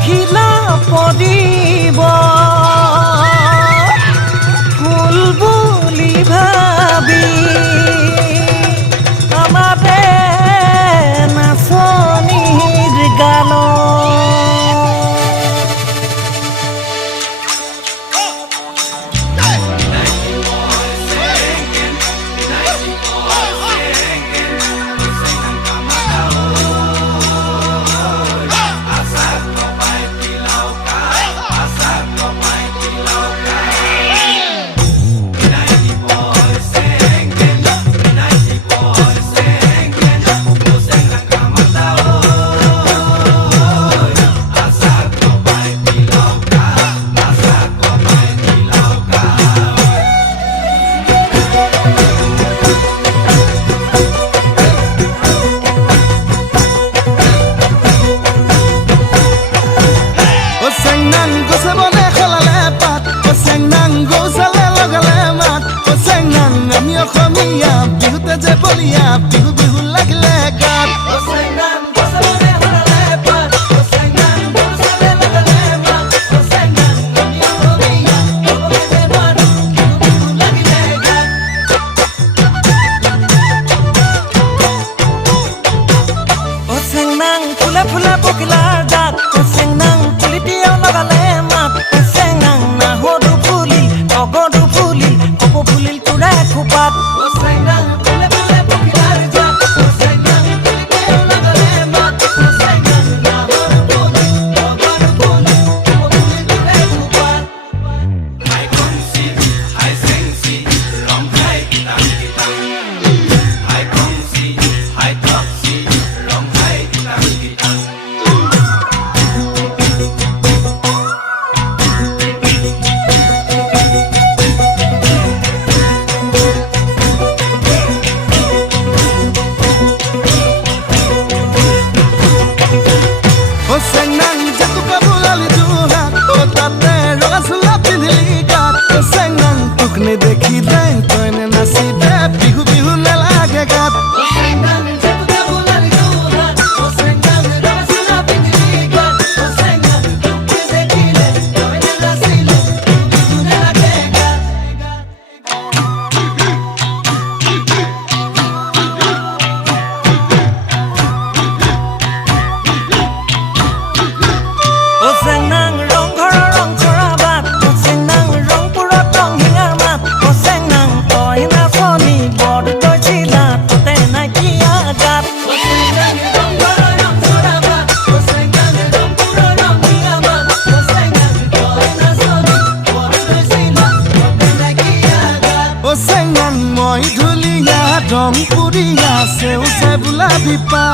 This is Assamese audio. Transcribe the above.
দেখিলা পদিব ফুল বুলি ভাবি আমাৰে নাচনিৰ গান বিহু বিহু লাগিলে গাত ফুলে ফুলে পকিলাৰ জাত চেংনাং পুলিটিও লগালে মাত চেংনাং নাহৰু ফুলিল অগৰু ফুলিল কপৌ ফুলিল তোৰা খোপাত দেখি দে তইনে নাচি দে বিহু বিহু নালাগে গাত মই ধুলিয়া রং পুরিয়া সেউ সে বুলা বিপা